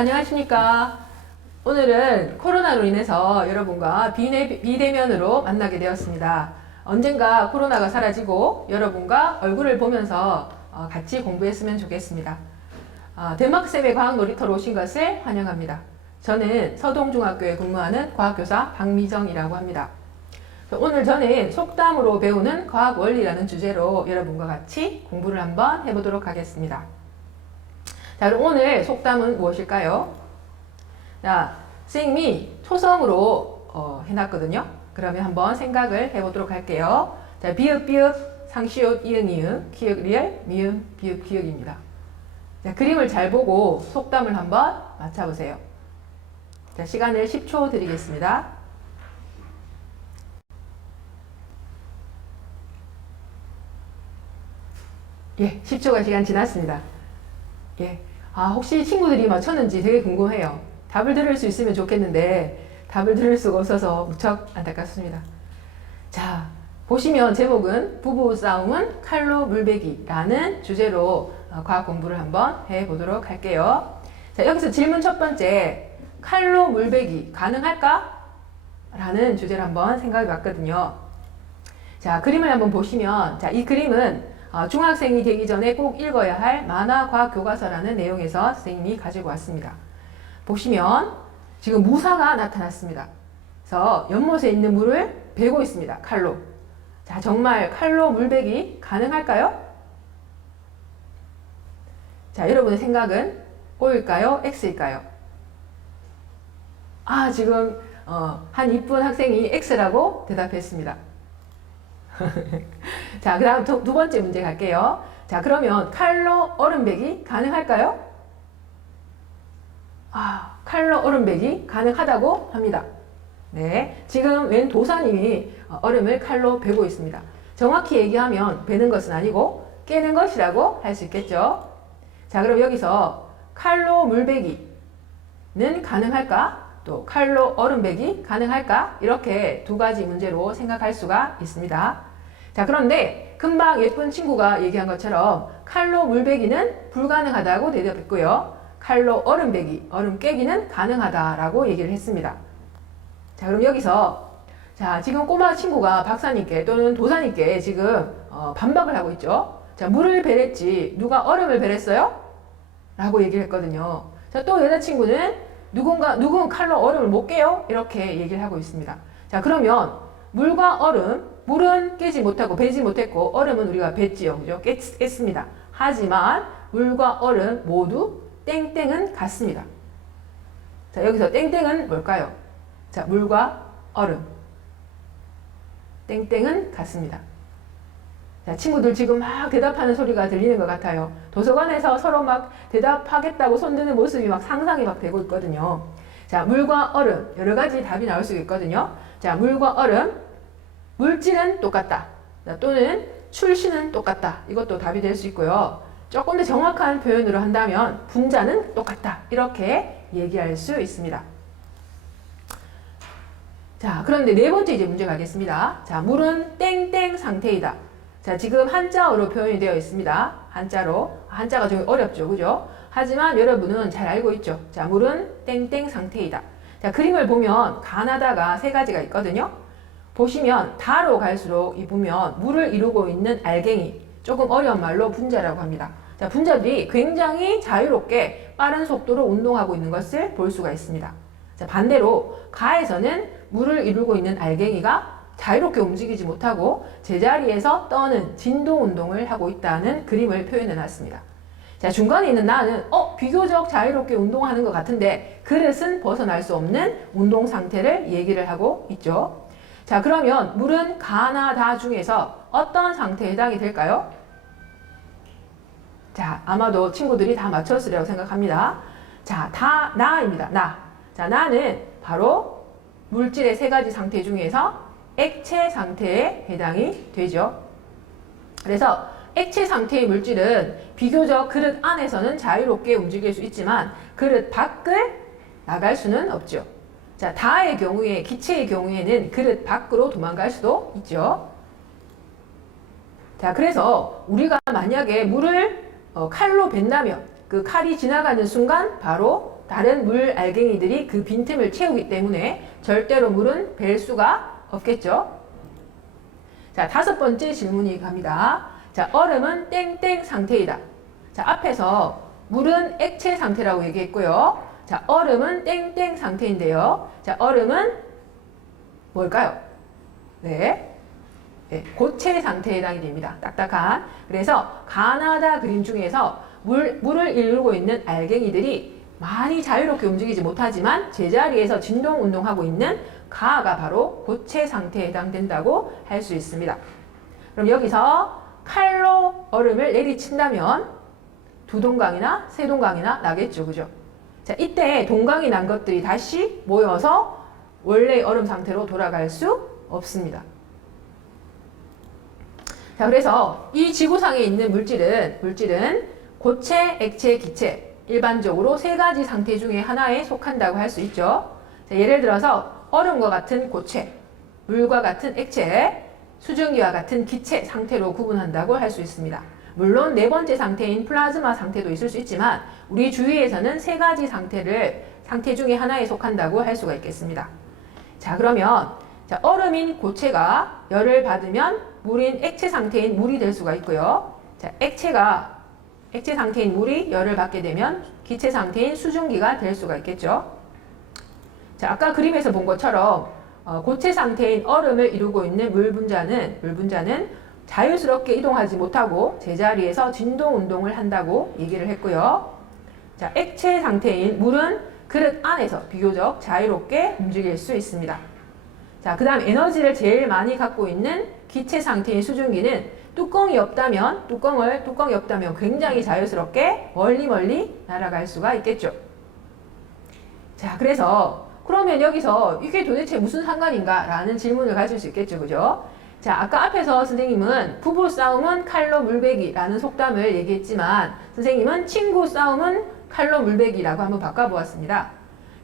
안녕하십니까. 오늘은 코로나로 인해서 여러분과 비대면으로 만나게 되었습니다. 언젠가 코로나가 사라지고 여러분과 얼굴을 보면서 같이 공부했으면 좋겠습니다. 덴마크쌤의 과학 놀이터로 오신 것을 환영합니다. 저는 서동중학교에 근무하는 과학교사 박미정이라고 합니다. 오늘 저는 속담으로 배우는 과학 원리라는 주제로 여러분과 같이 공부를 한번 해보도록 하겠습니다. 자, 그럼 오늘 속담은 무엇일까요? 자, 선생님이 초성으로 해놨거든요. 그러면 한번 생각을 해보도록 할게요. 자, 비읍, 비읍, 상시옷, 이응, 이응, 키읔, 리을, 미음, 비읍, 기역입니다. 자, 그림을 잘 보고 속담을 한번 맞춰보세요. 자, 시간을 10초 드리겠습니다. 예, 10초가 시간 지났습니다. 예. 혹시 친구들이 맞췄는지 되게 궁금해요. 답을 들을 수 있으면 좋겠는데 답을 들을 수가 없어서 무척 안타깝습니다. 자, 보시면 제목은 부부싸움은 칼로 물베기라는 주제로 과학 공부를 한번 해보도록 할게요. 자, 여기서 질문 첫 번째, 칼로 물베기 가능할까? 라는 주제를 한번 생각해 봤거든요. 자, 그림을 한번 보시면, 자, 이 그림은 중학생이 되기 전에 꼭 읽어야 할 만화 과학 교과서라는 내용에서 선생님이 가지고 왔습니다. 보시면 지금 무사가 나타났습니다. 그래서 연못에 있는 물을 베고 있습니다. 칼로. 자, 정말 칼로 물베기 가능할까요? 자, 여러분의 생각은 O일까요? X일까요? 지금 한 이쁜 학생이 X라고 대답했습니다. 자, 그 다음 두 번째 문제 갈게요. 자, 그러면 칼로 얼음배기 가능할까요? 칼로 얼음배기 가능하다고 합니다. 네, 지금 웬 도사님이 얼음을 칼로 베고 있습니다. 정확히 얘기하면 베는 것은 아니고 깨는 것이라고 할 수 있겠죠. 자, 그럼 여기서 칼로 물베기는 가능할까? 또 칼로 얼음배기 가능할까? 이렇게 두 가지 문제로 생각할 수가 있습니다. 자, 그런데 금방 예쁜 친구가 얘기한 것처럼 칼로 물베기는 불가능하다고 대답했고요. 칼로 얼음베기, 얼음 깨기는 가능하다라고 얘기를 했습니다. 자, 그럼 여기서 자, 지금 꼬마 친구가 박사님께 또는 도사님께 지금 반박을 하고 있죠. 자, 물을 베랬지 누가 얼음을 베랬어요? 라고 얘기를 했거든요. 자, 또 여자친구는 누군 칼로 얼음을 못 깨요? 이렇게 얘기를 하고 있습니다. 자, 그러면 물과 얼음, 물은 깨지 못하고 베지 못했고 얼음은 우리가 뱄지요. 그죠? 깼습니다. 하지만 물과 얼음 모두 땡땡은 같습니다. 자, 여기서 땡땡은 뭘까요? 자, 물과 얼음. 땡땡은 같습니다. 자, 친구들 지금 막 대답하는 소리가 들리는 것 같아요. 도서관에서 서로 막 대답하겠다고 손드는 모습이 막 상상이 막 되고 있거든요. 자, 물과 얼음. 여러 가지 답이 나올 수 있거든요. 자, 물과 얼음. 물질은 똑같다. 또는 출시는 똑같다. 이것도 답이 될 수 있고요. 조금 더 정확한 표현으로 한다면 분자는 똑같다. 이렇게 얘기할 수 있습니다. 자, 그런데 네 번째 이제 문제 가겠습니다. 자, 물은 땡땡 상태이다. 자, 지금 한자어로 표현이 되어 있습니다. 한자로. 한자가 좀 어렵죠. 그죠? 하지만 여러분은 잘 알고 있죠. 자, 물은 땡땡 상태이다. 자, 그림을 보면 가나다가 세 가지가 있거든요. 보시면 다로 갈수록 보면 물을 이루고 있는 알갱이, 조금 어려운 말로 분자라고 합니다. 자, 분자들이 굉장히 자유롭게 빠른 속도로 운동하고 있는 것을 볼 수가 있습니다. 자, 반대로 가에서는 물을 이루고 있는 알갱이가 자유롭게 움직이지 못하고 제자리에서 떠는 진동 운동을 하고 있다는 그림을 표현해 놨습니다. 자, 중간에 있는 나는 비교적 자유롭게 운동하는 것 같은데 그릇은 벗어날 수 없는 운동 상태를 얘기를 하고 있죠. 자, 그러면 물은 가나 다 중에서 어떤 상태에 해당이 될까요? 자, 아마도 친구들이 다 맞췄으리라고 생각합니다. 자, 다 나입니다. 나. 자, 나는 바로 물질의 세 가지 상태 중에서 액체 상태에 해당이 되죠. 그래서 액체 상태의 물질은 비교적 그릇 안에서는 자유롭게 움직일 수 있지만 그릇 밖을 나갈 수는 없죠. 자, 다의 경우에, 기체의 경우에는 그릇 밖으로 도망갈 수도 있죠. 자, 그래서 우리가 만약에 물을 칼로 벤다면 그 칼이 지나가는 순간 바로 다른 물 알갱이들이 그 빈틈을 채우기 때문에 절대로 물은 뵐 수가 없겠죠. 자, 5번째 질문이 갑니다. 자, 얼음은 땡땡 상태이다. 자, 앞에서 물은 액체 상태라고 얘기했고요. 자, 얼음은 땡땡 상태인데요. 자, 얼음은 뭘까요? 네. 네, 고체 상태에 해당이 됩니다. 딱딱한. 그래서 가나다 그림 중에서 물을 이루고 있는 알갱이들이 많이 자유롭게 움직이지 못하지만 제자리에서 진동 운동하고 있는 가가 바로 고체 상태에 해당된다고 할 수 있습니다. 그럼 여기서 칼로 얼음을 내리친다면 두 동강이나 세 동강이나 나겠죠. 그죠? 자, 이때 동강이 난 것들이 다시 모여서 원래 얼음 상태로 돌아갈 수 없습니다. 자, 그래서 이 지구상에 있는 물질은 고체, 액체, 기체, 일반적으로 세 가지 상태 중에 하나에 속한다고 할 수 있죠. 자, 예를 들어서 얼음과 같은 고체, 물과 같은 액체, 수증기와 같은 기체 상태로 구분한다고 할 수 있습니다. 물론 네 번째 상태인 플라즈마 상태도 있을 수 있지만 우리 주위에서는 세 가지 상태 중에 하나에 속한다고 할 수가 있겠습니다. 자, 그러면 자, 얼음인 고체가 열을 받으면 물인 액체 상태인 물이 될 수가 있고요. 자, 액체 상태인 물이 열을 받게 되면 기체 상태인 수증기가 될 수가 있겠죠. 자, 아까 그림에서 본 것처럼 고체 상태인 얼음을 이루고 있는 물 분자는 자유스럽게 이동하지 못하고 제자리에서 진동 운동을 한다고 얘기를 했고요. 자, 액체 상태인 물은 그릇 안에서 비교적 자유롭게 움직일 수 있습니다. 자, 그 다음 에너지를 제일 많이 갖고 있는 기체 상태인 수증기는 뚜껑이 없다면 굉장히 자유스럽게 멀리 날아갈 수가 있겠죠. 자, 그러면 여기서 이게 도대체 무슨 상관인가 라는 질문을 가질 수 있겠죠. 그죠? 자, 아까 앞에서 선생님은 부부 싸움은 칼로 물베기라는 속담을 얘기했지만 선생님은 친구 싸움은 칼로 물베기라고 한번 바꿔보았습니다.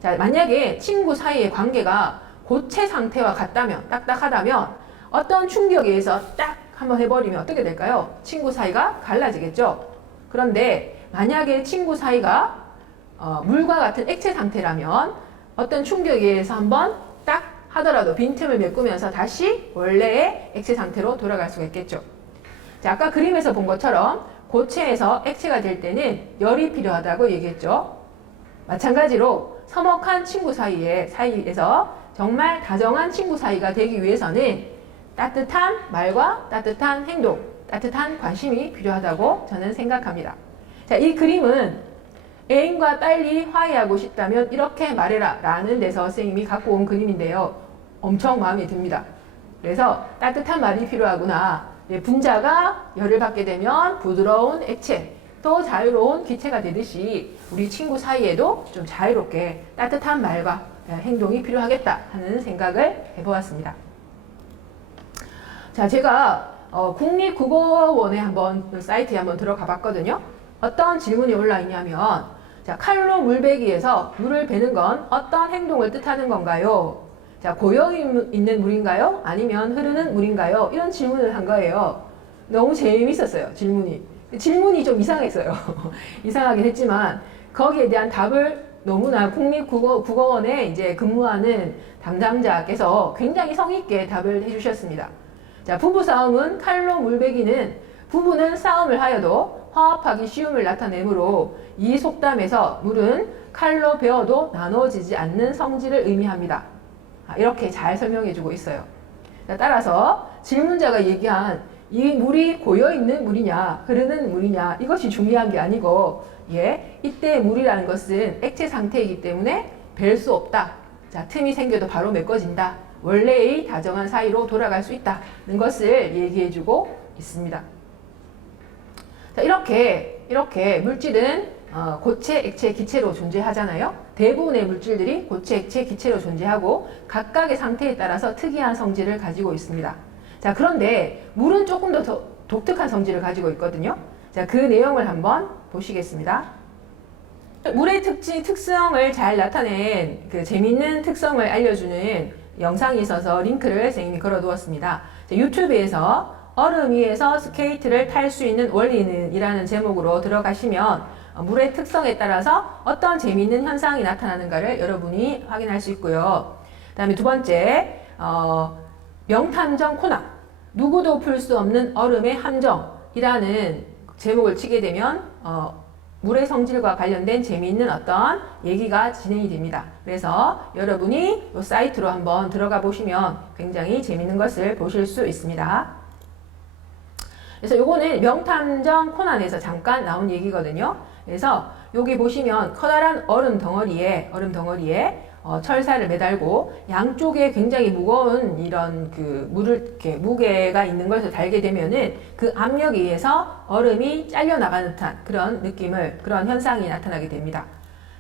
자, 만약에 친구 사이의 관계가 고체 상태와 같다면, 딱딱하다면 어떤 충격에 의해서 딱 한번 해버리면 어떻게 될까요? 친구 사이가 갈라지겠죠. 그런데 만약에 친구 사이가 물과 같은 액체 상태라면 어떤 충격에 의해서 한번 딱 하더라도 빈틈을 메꾸면서 다시 원래의 액체 상태로 돌아갈 수가 있겠죠. 자, 아까 그림에서 본 것처럼 고체에서 액체가 될 때는 열이 필요하다고 얘기했죠. 마찬가지로 서먹한 친구 사이에서 정말 다정한 친구 사이가 되기 위해서는 따뜻한 말과 따뜻한 행동, 따뜻한 관심이 필요하다고 저는 생각합니다. 자, 이 그림은 애인과 빨리 화해하고 싶다면 이렇게 말해라 라는 데서 선생님이 갖고 온 그림인데요. 엄청 마음에 듭니다. 그래서 따뜻한 말이 필요하구나. 분자가 열을 받게 되면 부드러운 액체, 또 자유로운 기체가 되듯이 우리 친구 사이에도 좀 자유롭게 따뜻한 말과 행동이 필요하겠다 하는 생각을 해보았습니다. 자, 제가 국립국어원에 사이트에 한번 들어가 봤거든요. 어떤 질문이 올라 있냐면, 자, 칼로 물베기에서 물을 베는 건 어떤 행동을 뜻하는 건가요? 자, 고여 있는 물인가요? 아니면 흐르는 물인가요? 이런 질문을 한 거예요. 너무 재밌었어요, 질문이 좀 이상했어요. 이상하긴 했지만 거기에 대한 답을 너무나 국립국어원에 이제 근무하는 담당자께서 굉장히 성의있게 답을 해주셨습니다. 자, 부부싸움은 칼로 물베기는 부부는 싸움을 하여도 화합하기 쉬움을 나타내므로 이 속담에서 물은 칼로 베어도 나눠지지 않는 성질을 의미합니다. 이렇게 잘 설명해주고 있어요. 자, 따라서 질문자가 얘기한 이 물이 고여있는 물이냐 흐르는 물이냐 이것이 중요한 게 아니고 이때 물이라는 것은 액체 상태이기 때문에 뵐 수 없다. 자, 틈이 생겨도 바로 메꿔진다. 원래의 다정한 사이로 돌아갈 수 있다는 것을 얘기해주고 있습니다. 자, 이렇게 물질은 고체, 액체, 기체로 존재하잖아요. 대부분의 물질들이 고체, 액체, 기체로 존재하고 각각의 상태에 따라서 특이한 성질을 가지고 있습니다. 자, 그런데 물은 조금 더 독특한 성질을 가지고 있거든요. 자, 그 내용을 한번 보시겠습니다. 물의 특성을 잘 나타낸 그 재미있는 특성을 알려주는 영상이 있어서 링크를 선생님이 걸어 두었습니다. 유튜브에서 얼음 위에서 스케이트를 탈 수 있는 원리는 이라는 제목으로 들어가시면 물의 특성에 따라서 어떤 재미있는 현상이 나타나는가를 여러분이 확인할 수 있고요. 그 다음에 두 번째, 명탐정 코난, 누구도 풀 수 없는 얼음의 함정이라는 제목을 치게 되면 물의 성질과 관련된 재미있는 어떤 얘기가 진행이 됩니다. 그래서 여러분이 이 사이트로 한번 들어가 보시면 굉장히 재미있는 것을 보실 수 있습니다. 그래서 요거는 명탐정 코난에서 잠깐 나온 얘기거든요. 그래서 여기 보시면 커다란 얼음 덩어리에 철사를 매달고 양쪽에 굉장히 무거운 이런 그 물을 이렇게 무게가 있는 것을 달게 되면은 그 압력에 의해서 얼음이 잘려 나가는 듯한 그런 현상이 나타나게 됩니다.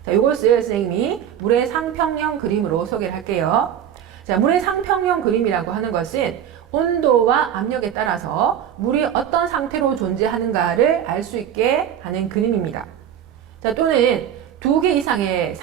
자, 이것을 선생님이 물의 상평형 그림으로 소개를 할게요. 자, 물의 상평형 그림이라고 하는 것은 온도와 압력에 따라서 물이 어떤 상태로 존재하는가를 알 수 있게 하는 그림입니다. 자, 또는 두 개 이상의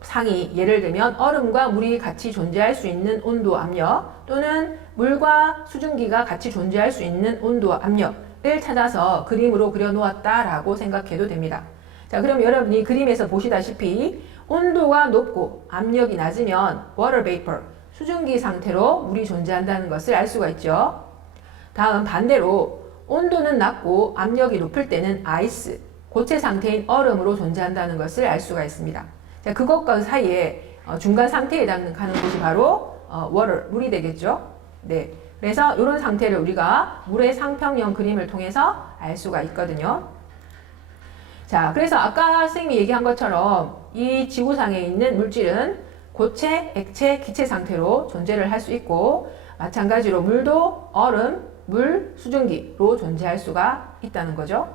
상이, 예를 들면 얼음과 물이 같이 존재할 수 있는 온도 압력, 또는 물과 수증기가 같이 존재할 수 있는 온도 압력을 찾아서 그림으로 그려 놓았다라고 생각해도 됩니다. 자, 그럼 여러분이 그림에서 보시다시피 온도가 높고 압력이 낮으면 water vapor, 수증기 상태로 물이 존재한다는 것을 알 수가 있죠. 다음 반대로 온도는 낮고 압력이 높을 때는 아이스, 고체 상태인 얼음으로 존재한다는 것을 알 수가 있습니다. 자, 그것과 사이에 중간 상태에 해당하는 곳이 바로 water, 물이 되겠죠. 네, 그래서 이런 상태를 우리가 물의 상평형 그림을 통해서 알 수가 있거든요. 자, 그래서 아까 선생님이 얘기한 것처럼 이 지구상에 있는 물질은 고체, 액체, 기체 상태로 존재를 할 수 있고, 마찬가지로 물도 얼음, 물, 수증기로 존재할 수가 있다는 거죠.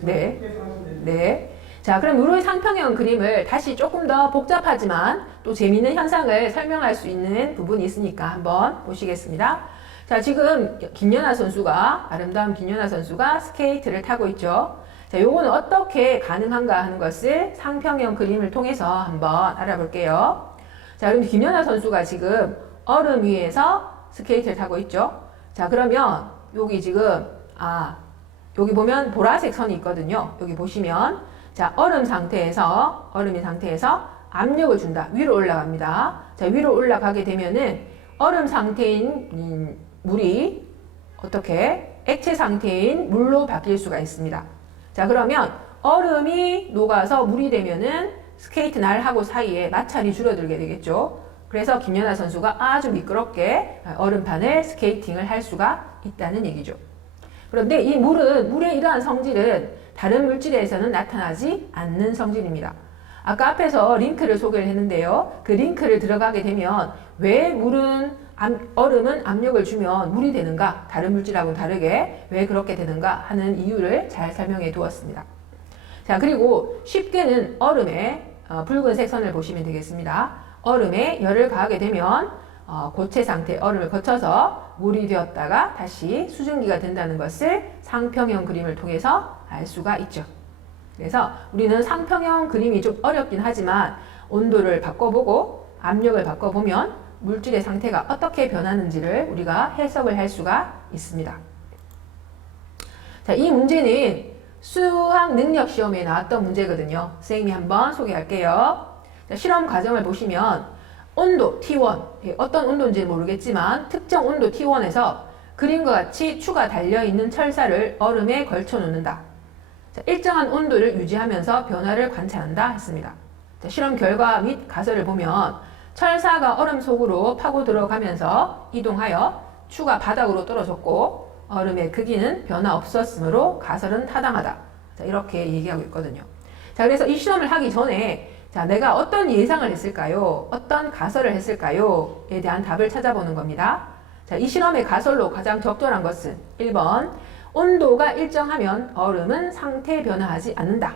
네. 네. 자, 그럼 물의 상평형 그림을 다시 조금 더 복잡하지만 또 재미있는 현상을 설명할 수 있는 부분이 있으니까 한번 보시겠습니다. 자, 지금 아름다운 김연아 선수가 스케이트를 타고 있죠. 자, 요거는 어떻게 가능한가 하는 것을 상평형 그림을 통해서 한번 알아볼게요. 자, 그럼 김연아 선수가 지금 얼음 위에서 스케이트를 타고 있죠. 자, 그러면 여기 지금, 여기 보면 보라색 선이 있거든요. 여기 보시면, 자, 얼음인 상태에서 압력을 준다. 위로 올라갑니다. 자, 위로 올라가게 되면은 얼음 상태인 물이 어떻게 액체 상태인 물로 바뀔 수가 있습니다. 자, 그러면 얼음이 녹아서 물이 되면은 스케이트 날하고 사이에 마찰이 줄어들게 되겠죠. 그래서 김연아 선수가 아주 미끄럽게 얼음판을 스케이팅을 할 수가 있다는 얘기죠. 그런데 이 물의 이러한 성질은 다른 물질에서는 나타나지 않는 성질입니다. 아까 앞에서 링크를 소개를 했는데요. 그 링크를 들어가게 되면 왜 얼음은 압력을 주면 물이 되는가? 다른 물질하고는 다르게 왜 그렇게 되는가? 하는 이유를 잘 설명해 두었습니다. 자, 그리고 쉽게는 얼음에 붉은색 선을 보시면 되겠습니다. 얼음에 열을 가하게 되면 고체 상태 얼음을 거쳐서 물이 되었다가 다시 수증기가 된다는 것을 상평형 그림을 통해서 알 수가 있죠. 그래서 우리는 상평형 그림이 좀 어렵긴 하지만 온도를 바꿔보고 압력을 바꿔보면 물질의 상태가 어떻게 변하는지를 우리가 해석을 할 수가 있습니다. 자, 이 문제는 수학 능력 시험에 나왔던 문제거든요. 선생님이 한번 소개할게요. 자, 실험 과정을 보시면 온도 T1, 어떤 온도인지 모르겠지만 특정 온도 T1에서 그림과 같이 추가 달려있는 철사를 얼음에 걸쳐 놓는다. 자, 일정한 온도를 유지하면서 변화를 관찰한다 했습니다. 자, 실험 결과 및 가설을 보면 철사가 얼음 속으로 파고 들어가면서 이동하여 추가 바닥으로 떨어졌고 얼음의 크기는 변화 없었으므로 가설은 타당하다. 자, 이렇게 얘기하고 있거든요. 자, 그래서 이 실험을 하기 전에 자, 내가 어떤 예상을 했을까요? 어떤 가설을 했을까요? 에 대한 답을 찾아보는 겁니다. 자, 이 실험의 가설로 가장 적절한 것은 1번, 온도가 일정하면 얼음은 상태 변화하지 않는다.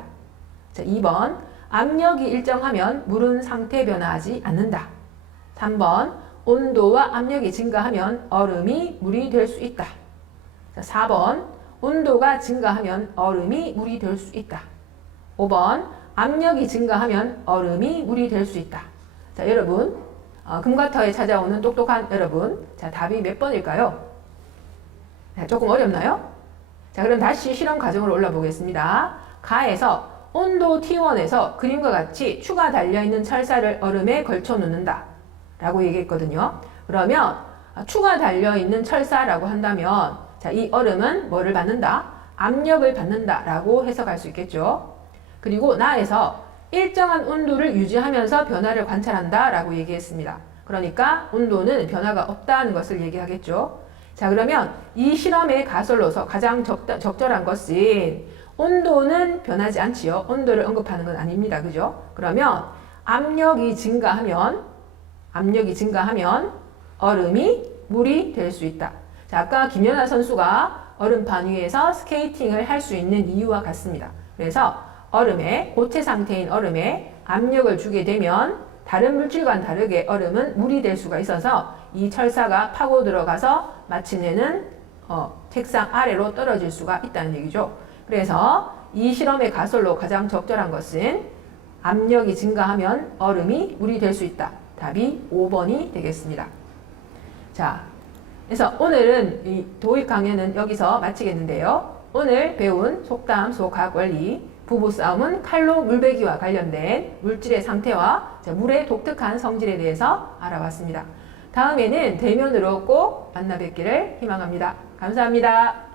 자, 2번, 압력이 일정하면 물은 상태 변화하지 않는다. 3번, 온도와 압력이 증가하면 얼음이 물이 될 수 있다. 자, 4번, 온도가 증가하면 얼음이 물이 될 수 있다. 5번, 압력이 증가하면 얼음이 물이 될 수 있다. 자, 여러분, 금과터에 찾아오는 똑똑한 여러분, 자, 답이 몇 번일까요? 자, 조금 어렵나요? 자, 그럼 다시 실험 과정으로 올라보겠습니다. 가에서 온도 T1에서 그림과 같이 추가 달려있는 철사를 얼음에 걸쳐 놓는다 라고 얘기했거든요. 그러면 추가 달려있는 철사라고 한다면 자, 이 얼음은 뭐를 받는다? 압력을 받는다 라고 해석할 수 있겠죠. 그리고 나에서 일정한 온도를 유지하면서 변화를 관찰한다 라고 얘기했습니다. 그러니까 온도는 변화가 없다는 것을 얘기하겠죠. 자, 그러면 이 실험의 가설로서 가장 적절한 것은 온도는 변하지 않지요. 온도를 언급하는 건 아닙니다. 그죠? 그러면 압력이 증가하면 얼음이 물이 될 수 있다. 자, 아까 김연아 선수가 얼음판 위에서 스케이팅을 할 수 있는 이유와 같습니다. 그래서 고체 상태인 얼음에 압력을 주게 되면 다른 물질과는 다르게 얼음은 물이 될 수가 있어서 이 철사가 파고 들어가서 마침내는 책상 아래로 떨어질 수가 있다는 얘기죠. 그래서 이 실험의 가설로 가장 적절한 것은 압력이 증가하면 얼음이 물이 될 수 있다. 답이 5번이 되겠습니다. 자, 그래서 오늘은 이 도입 강연은 여기서 마치겠는데요. 오늘 배운 속담, 속학 원리, 부부싸움은 칼로 물베기와 관련된 물질의 상태와 물의 독특한 성질에 대해서 알아봤습니다. 다음에는 대면으로 꼭 만나 뵙기를 희망합니다. 감사합니다.